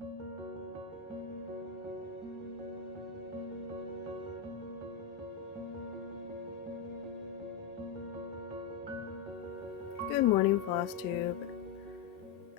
Good morning, Floss Tube.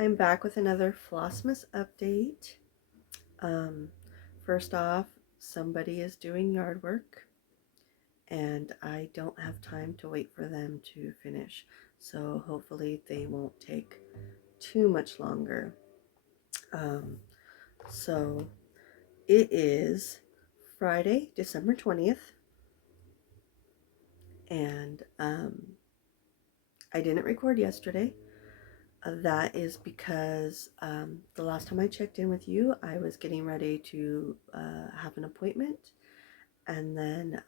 I'm back with another Flossmas update. First off, somebody is doing yard work, and I don't have time to wait for them to finish. So hopefully they won't take too much longer. So it is Friday, December 20th, and I didn't record yesterday. That is because the last time I checked in with you, I was getting ready to have an appointment, and then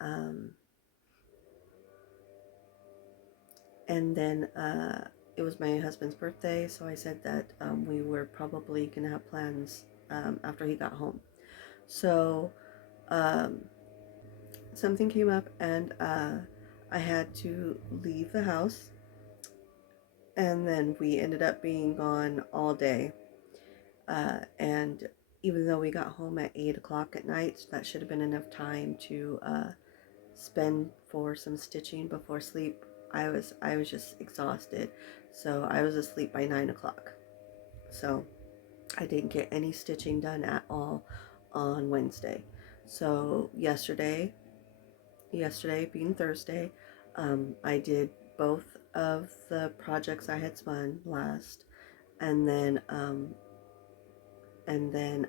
it was my husband's birthday, so I said that we were probably gonna have plans after he got home. So um, something came up, and I had to leave the house, and then we ended up being gone all day. And even though we got home at 8 o'clock at night, that should have been enough time to spend for some stitching before sleep. I was just exhausted, so I was asleep by 9 o'clock. So I didn't get any stitching done at all on Wednesday. So yesterday being Thursday, I did both of the projects I had spun last, and then and then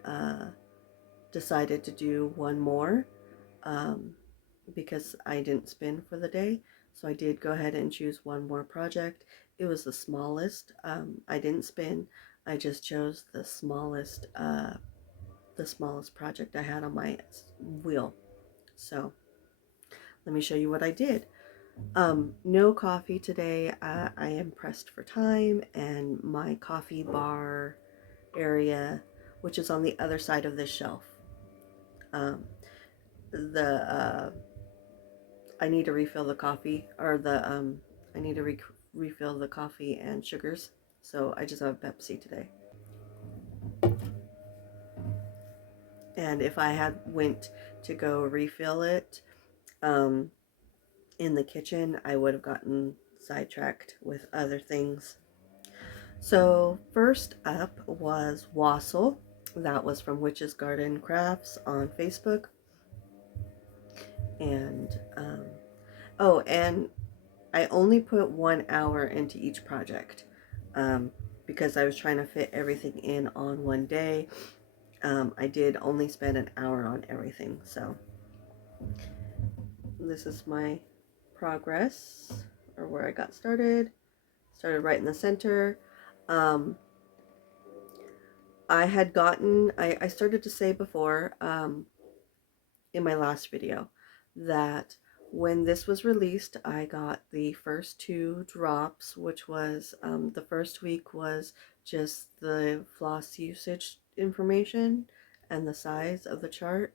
decided to do one more um, because I didn't spin for the day. So I did go ahead and choose one more project. It was the smallest. I didn't spin. I just chose the smallest project I had on my wheel. So let me show you what I did. No coffee today. I am pressed for time, and my coffee bar area, which is on the other side of this shelf, um, the I need to refill the coffee, or the I need to refill the coffee and sugars. So I just have Pepsi today. And if I had went to go refill it um, in the kitchen, I would have gotten sidetracked with other things. So first up was Wassail. That was from Witch's Garden Crafts on Facebook. And oh, and I only put 1 hour into each project because I was trying to fit everything in on one day. I did only spend an hour on everything. So this is my progress, or where I got started. Started right in the center. Um, I started to say before in my last video that when this was released, I got the first two drops, which was the first week was just the floss usage information and the size of the chart.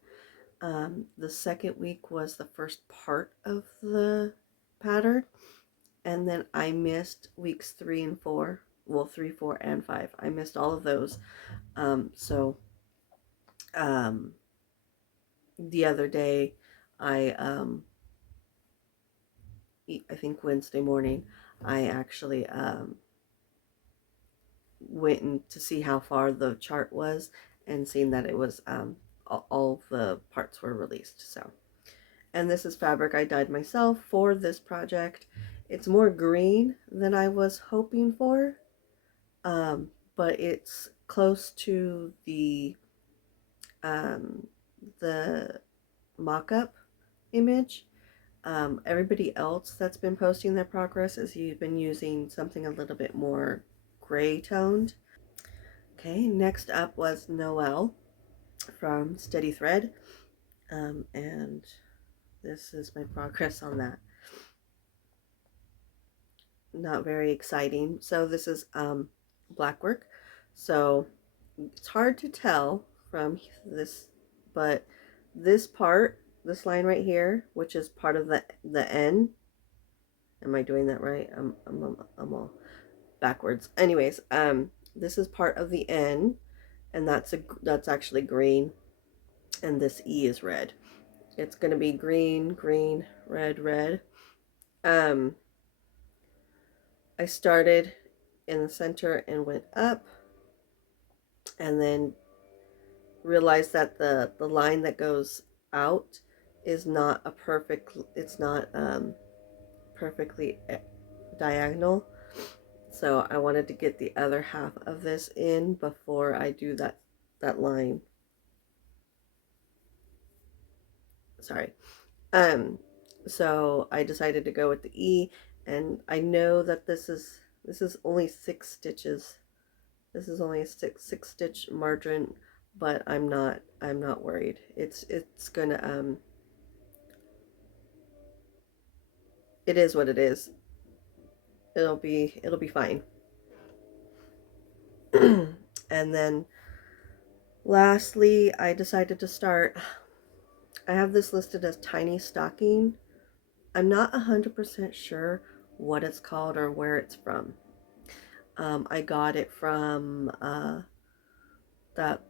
The second week was the first part of the pattern, and then I missed weeks 3 and 4. Well, 3, 4, and 5. I missed all of those. So um, the other day, I I think Wednesday morning, I actually went in to see how far the chart was, and seeing that it was all the parts were released. So, and this is fabric I dyed myself for this project. It's more green than I was hoping for, but it's close to um, the mock-up image. Everybody else that's been posting their progress is you've been using something a little bit more gray toned. Okay, next up was Noelle from Steady Thread, and this is my progress on that. Not very exciting. So this is black work. So it's hard to tell from this, but this part, this line right here, which is part of the N. Am I doing that right? I'm all backwards. Anyways, this is part of the N, and that's actually green, and this E is red. It's going to be green, green, red, red. Um, I started in the center and went up, and then realized that the line that goes out is not a perfect, it's not perfectly diagonal. So I wanted to get the other half of this in before I do that line. Sorry. Um, so I decided to go with the E, and I know that this is only 6 stitches. This is only a six stitch margin, but I'm not worried. It's gonna it is what it is. It'll be fine. And then lastly, I decided to start. I have this listed as tiny stocking. I'm not 100% sure what it's called or where it's from. I got it from that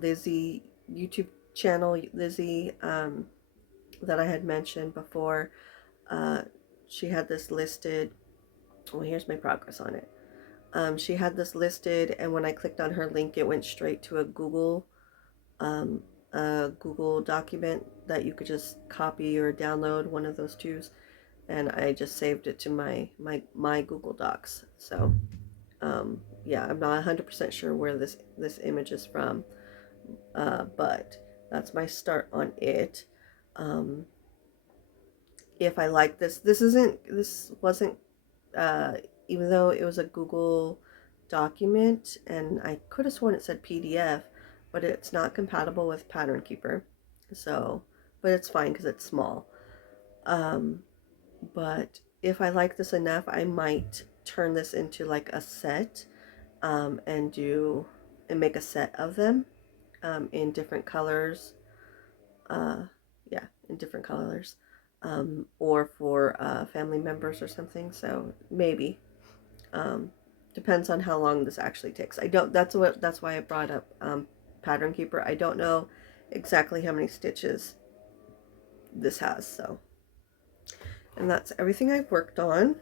Lizzie YouTube channel, Lizzie, that I had mentioned before. Uh, she had this listed. Well, here's my progress on it. She had this listed, and when I clicked on her link, it went straight to um, a Google document that you could just copy or download, one of those twos, and I just saved it to my Google Docs. So yeah, I'm not 100% sure where this image is from, but that's my start on it. Um, if I like this wasn't uh, even though it was a Google document, and I could have sworn it said PDF, but it's not compatible with Pattern Keeper. So, but it's fine because it's small. Um, but if I like this enough, I might turn this into like a set, and make a set of them, in different colors. Uh, yeah, in different colors, or for family members or something. So maybe. Um, Depends on how long this actually takes. I don't. That's why I brought up Pattern Keeper. I don't know exactly how many stitches this has. So, and that's everything I've worked on.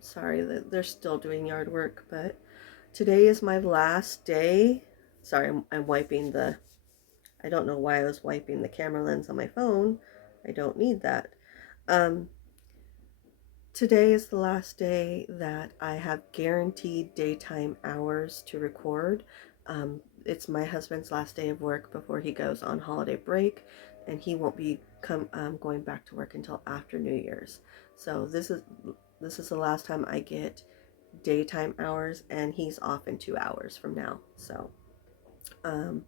Sorry that they're still doing yard work, but today is my last day. Sorry, I'm wiping the. I don't know why I was wiping the camera lens on my phone. I don't need that. Um, Today is the last day that I have guaranteed daytime hours to record. It's my husband's last day of work before he goes on holiday break, and he won't be going back to work until after New Year's. So this is the last time I get daytime hours, and he's off in 2 hours from now. Um,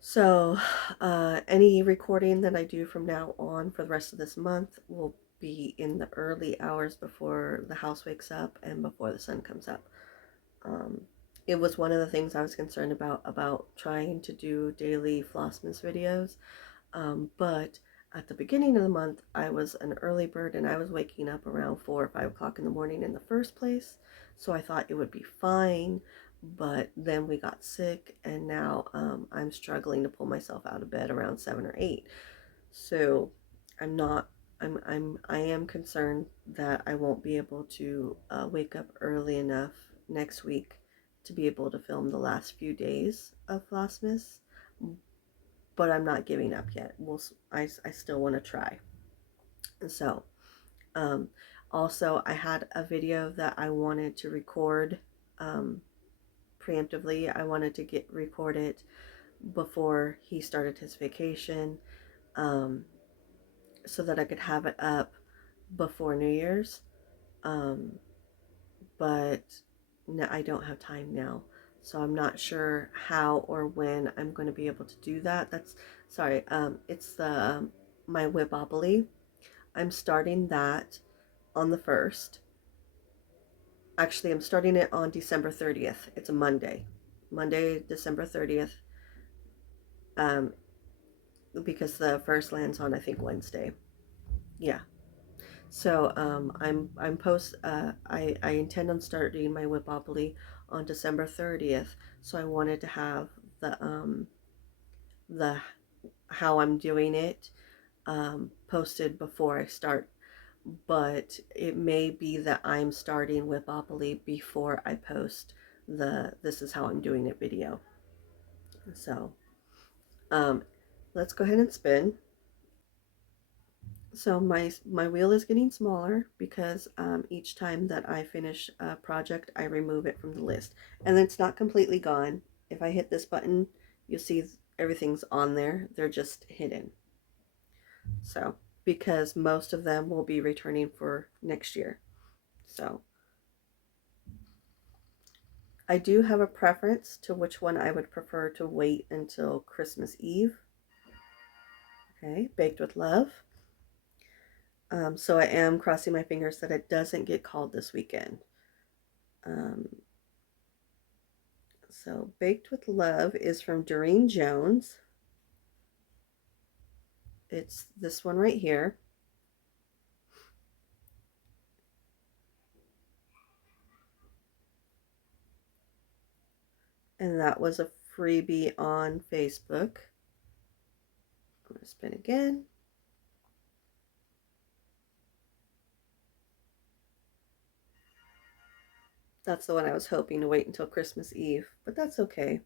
so, any recording that I do from now on for the rest of this month will be in the early hours before the house wakes up and before the sun comes up. Um, it was one of the things I was concerned about trying to do daily Flossmas videos. But at the beginning of the month, I was an early bird, and I was waking up around 4 or 5 o'clock in the morning in the first place. So I thought it would be fine. But then we got sick, and now I'm struggling to pull myself out of bed around 7 or 8. So I'm not. I am concerned that I won't be able to wake up early enough next week to be able to film the last few days of Flossmas, but I'm not giving up yet. I still want to try. So, um, also, I had a video that I wanted to record um, preemptively. I wanted to get recorded before he started his vacation, um, so that I could have it up before New Year's. Um, but no, I don't have time now. So I'm not sure how or when I'm going to be able to do that. Sorry, it's the my Wibobbly. I'm starting that on the 1st. Actually, I'm starting it on December 30th. It's a Monday. Monday, December 30th. Because the first lands on, I think, Wednesday. Yeah. So I intend on starting my Whipopoly on December 30th. So I wanted to have the how I'm doing it posted before I start. But it may be that I'm starting Whipopoly before I post the this is how I'm doing it video. So um, let's go ahead and spin. So my wheel is getting smaller because each time that I finish a project, I remove it from the list. And it's not completely gone. If I hit this button, you'll see everything's on there. They're just hidden. So because most of them will be returning for next year. So I do have a preference to which one I would prefer to wait until Christmas Eve. Okay, Baked with Love. So I am crossing my fingers that it doesn't get called this weekend. Um, so Baked with Love is from Durene Jones. It's this one right here. And that was a freebie on Facebook. I'm going to spin again. That's the one I was hoping to wait until Christmas Eve, but that's okay.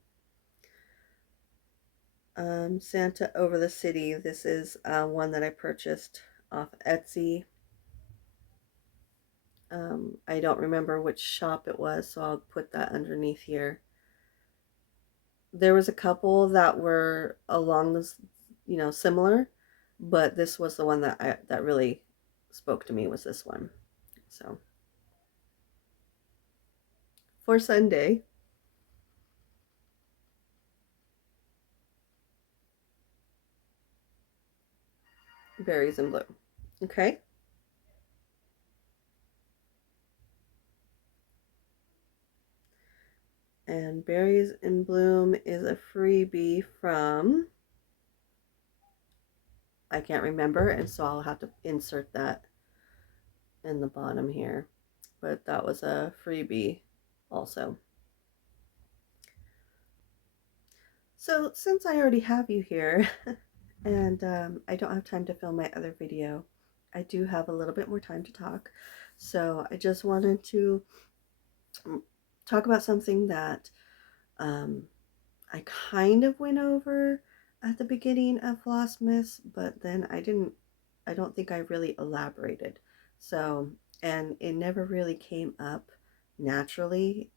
Santa Over the City. This is one that I purchased off Etsy. I don't remember which shop it was, so I'll put that underneath here. There was a couple that were along this, similar, but this was the one that really spoke to me, was this one. So for Sunday, Berries in Bloom. Okay. And Berries in Bloom is a freebie from, I can't remember, and so I'll have to insert that in the bottom here. But that was a freebie also. So since I already have you here and I don't have time to film my other video, I do have a little bit more time to talk. So I just wanted to talk about something that um, I kind of went over at the beginning of Flossmas, but then I don't think I really elaborated. So, and it never really came up naturally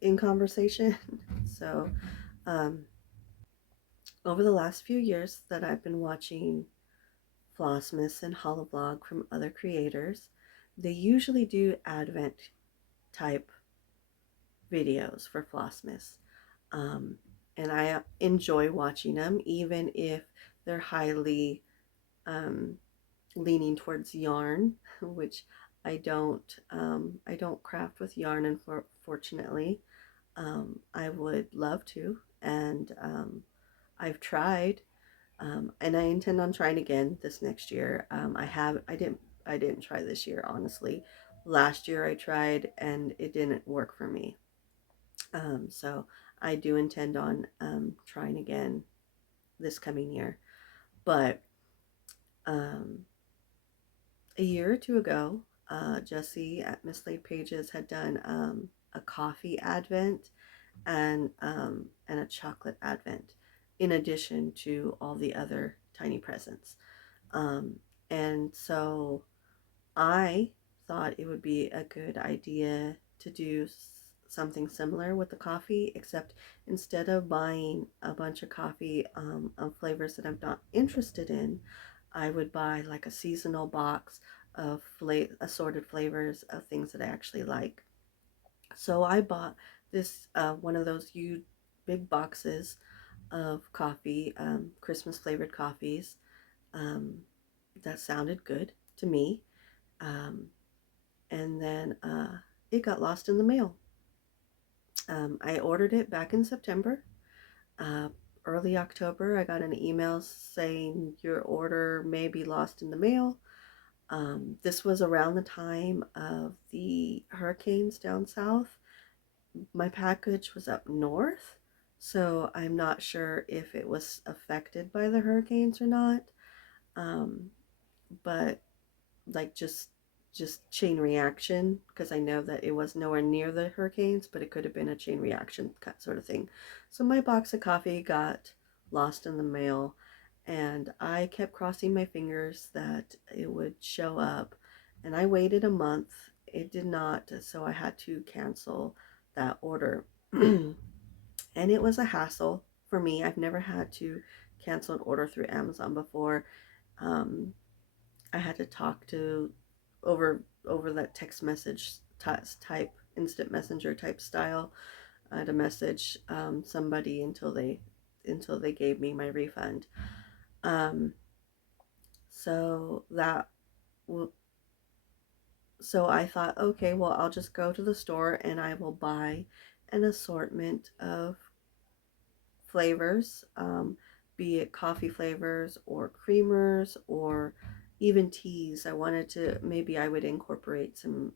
in conversation. So, um, over the last few years that I've been watching Flossmas and Holovlog from other creators, they usually do Advent type videos for Flossmas. Um, and I enjoy watching them, even if they're highly um, leaning towards yarn, which I don't craft with yarn, unfortunately. I would love to, and I've tried, and I intend on trying again this next year. I didn't try this year, honestly. Last year I tried and it didn't work for me. So I do intend on trying again this coming year. But um, a year or two ago, Jesse at Mislaid Pages had done a coffee advent and a chocolate advent, in addition to all the other tiny presents. Um, and so I thought it would be a good idea to do something similar with the coffee, except instead of buying a bunch of coffee of flavors that I'm not interested in, I would buy like a seasonal box of assorted flavors of things that I actually like. So I bought this one of those huge big boxes of coffee, Christmas flavored coffees. Um, that sounded good to me. Um, and then it got lost in the mail. I ordered it back in September. Uh, Early October, I got an email saying your order may be lost in the mail. This was around the time of the hurricanes down south. My package was up north, so I'm not sure if it was affected by the hurricanes or not. Um, but like just chain reaction, because I know that it was nowhere near the hurricanes, but it could have been a chain reaction sort of thing. So my box of coffee got lost in the mail, and I kept crossing my fingers that it would show up. And I waited a month. It did not, so I had to cancel that order. And it was a hassle for me. I've never had to cancel an order through Amazon before. Um, I had to talk to over that text message type, instant messenger type style. I had to message somebody until they gave me my refund. Um, so that so I thought, okay, well, I'll just go to the store and I will buy an assortment of flavors, be it coffee flavors or creamers or even teas. I wanted to, maybe I would incorporate some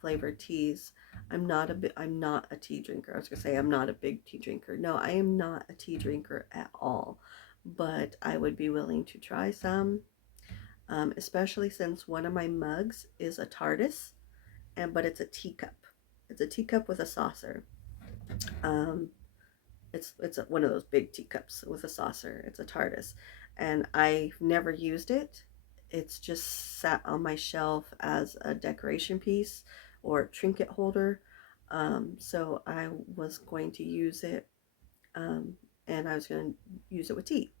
flavored teas. I'm not a tea drinker. I was gonna say I'm not a big tea drinker. No, I am not a tea drinker at all. But I would be willing to try some, especially since one of my mugs is a TARDIS, but it's a teacup. It's a teacup with a saucer. Um, it's one of those big teacups with a saucer. It's a TARDIS, and I've never used it. It's just sat on my shelf as a decoration piece or trinket holder. So I was going to use it, um, and I was going to use it with tea.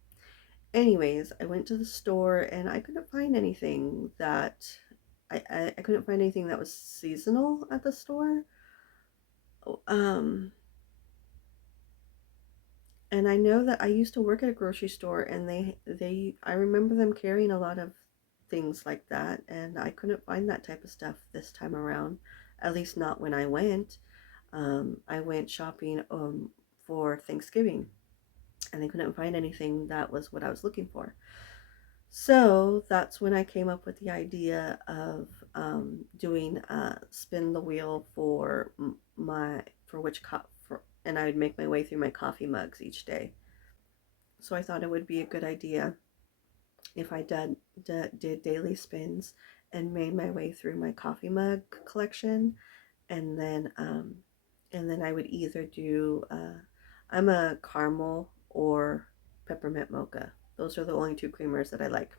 Anyways, I went to the store and I couldn't find anything that I couldn't find anything that was seasonal at the store. Um, And I know that I used to work at a grocery store, and they I remember them carrying a lot of things like that, and I couldn't find that type of stuff this time around, at least not when I went. I went shopping for Thanksgiving, and I couldn't find anything that was what I was looking for. So that's when I came up with the idea of doing spin the wheel for my for which for, and I would make my way through my coffee mugs each day. So I thought it would be a good idea if I did daily spins and made my way through my coffee mug collection, and then I would either do I'm a caramel or peppermint mocha. Those are the only two creamers that I like.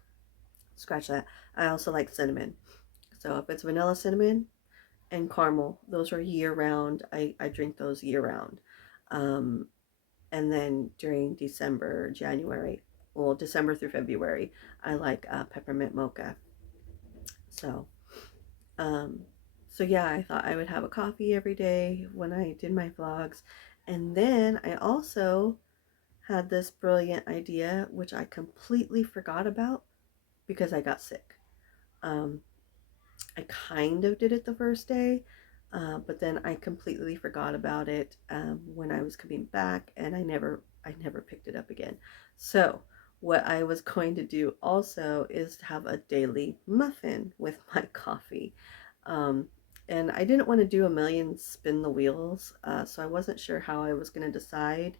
Scratch that. I also like cinnamon. So if it's vanilla cinnamon and caramel, those are year round. I drink those year round. Um, and then during December, January, well, December through February, I like peppermint mocha. So, um, so yeah, I thought I would have a coffee every day when I did my vlogs. And then I also had this brilliant idea, which I completely forgot about because I got sick. Um, I kind of did it the first day, but then I completely forgot about it when I was coming back, and I never picked it up again. So what I was going to do also is to have a daily muffin with my coffee. Um, and I didn't want to do a million spin the wheels, so I wasn't sure how I was going to decide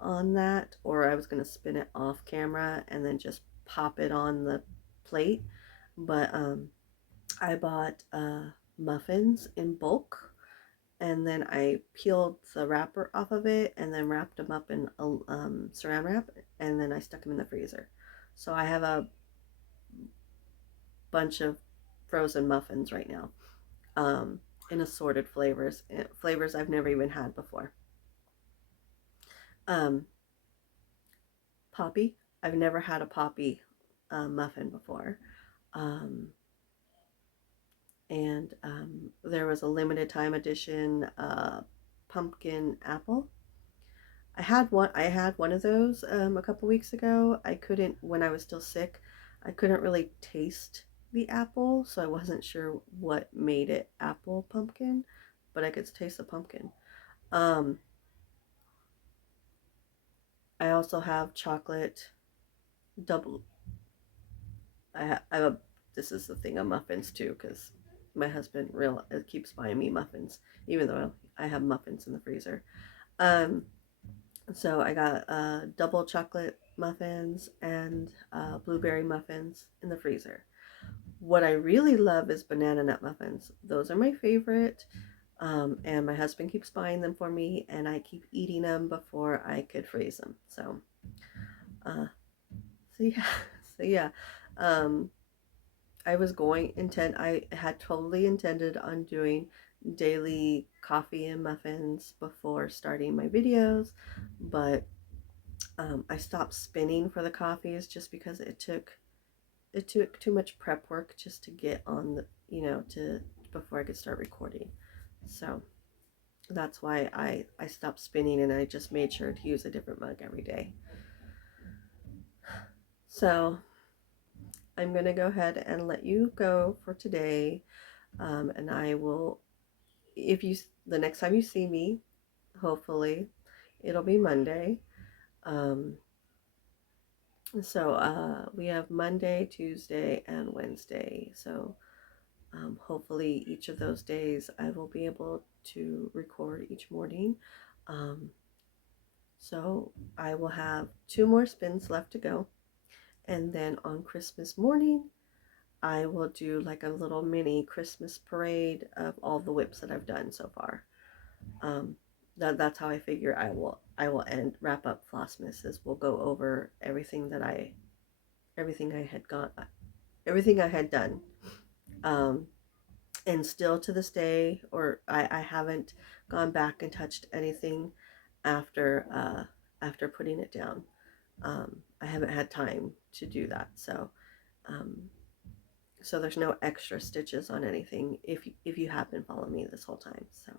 on that, or I was going to spin it off camera and then just pop it on the plate. But I bought muffins in bulk, and then I peeled the wrapper off of it and then wrapped them up in a saran wrap, and then I stuck them in the freezer. So I have a bunch of frozen muffins right now, in assorted flavors I've never even had before. Um, Poppy, I've never had a poppy muffin before. Um, and there was a limited time edition pumpkin apple. I had one of those a couple weeks ago. I couldn't when I was still sick. I couldn't really taste the apple, so I wasn't sure what made it apple pumpkin, but I could taste the pumpkin. Um, I also have chocolate double. I have a this is the thing of muffins too, because my husband keeps buying me muffins, even though I have muffins in the freezer. Um, so I got double chocolate muffins and blueberry muffins in the freezer. What I really love is banana nut muffins. Those are my favorite. And my husband keeps buying them for me, and I keep eating them before I could freeze them. Uh, so yeah, so yeah. Um, I had totally intended on doing daily coffee and muffins before starting my videos, but I stopped spinning for the coffees just because it took too much prep work just to get on the, to before I could start recording. So that's why I stopped spinning, and I just made sure to use a different mug every day. So I'm going to go ahead and let you go for today. And I will, the next time you see me, hopefully it'll be Monday. Um, so we have Monday, Tuesday, and Wednesday. So hopefully each of those days I will be able to record each morning. Um, so I will have 2 more spins left to go. And then on Christmas morning, I will do like a little mini Christmas parade of all the whips that I've done so far. Um, that's how I figure I will wrap up Flossmas, is we'll go over everything I had gone everything I had done. Um, and still to this day, or I haven't gone back and touched anything after after putting it down. I haven't had time to do that, um, so there's no extra stitches on anything if you have been following me this whole time. So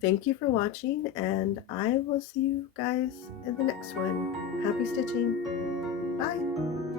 thank you for watching, and I will see you guys in the next one. Happy stitching. Bye.